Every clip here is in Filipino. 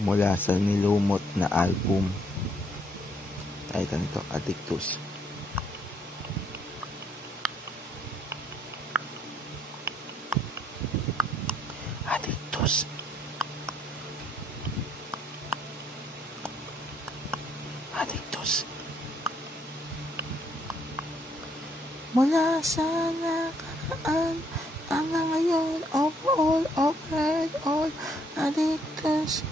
mula sa nilumot na album. Title nito, Addictus. Addictus. Addictus. Mula sa nakaraan hanggang ngayon, overall, overhead, all addictus.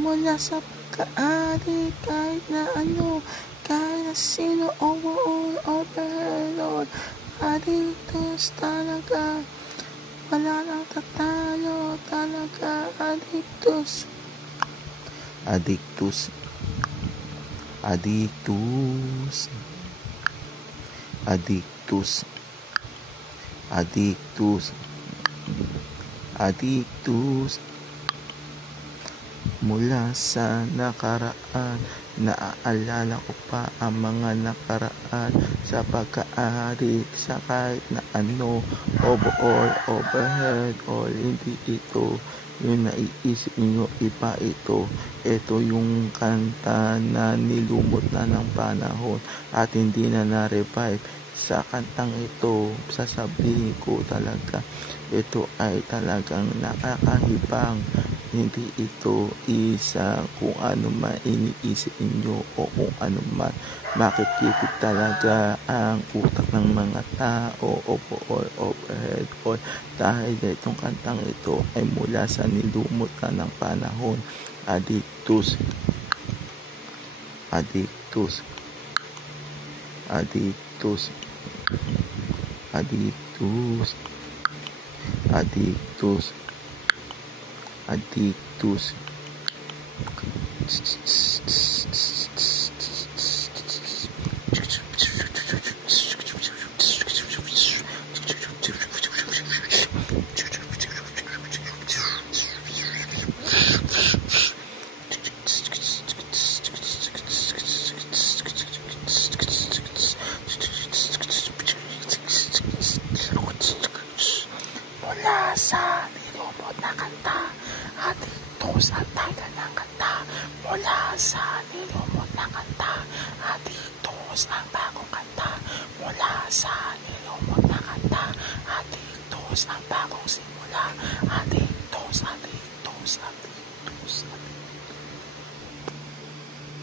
Mula sa pagka-addict, kahit na ano, kahit na sino, overall, overhead, all addictus talaga. Wala nang tatalo talaga, addictus. Addictus. Addictus. Addictus. Addictus. Addictus. Mula sa nakaraan, naaalala ko pa ang mga nakaraan sa pagka-addict sa kahit na ano, overall, overhead, all hindi ito yung naiisip niyo, iba ito. Ito yung kanta na nilumot na ng panahon at hindi na na-revive. Sa kantang ito, sasabihin ko talaga, ito ay talagang nakakahibang. Hindi ito isa kung ano man iniisip niyo o kung ano man makikipit talaga ang utak ng mga tao o overhead all. Dahil itong kantang ito ay mula sa nilumot na ng panahon. Addictus. Addictus. Addictus. Addictus. Addictus. Addictus. Mula sa nilumot na kanta, Addictus ang title ng kanta. Mula sa nilumot na kanta, Addictus ang bagong kanta. Mula sa nilumot na kanta, Addictus ang bagong simula. Addictus, addictus, addictus, addictus.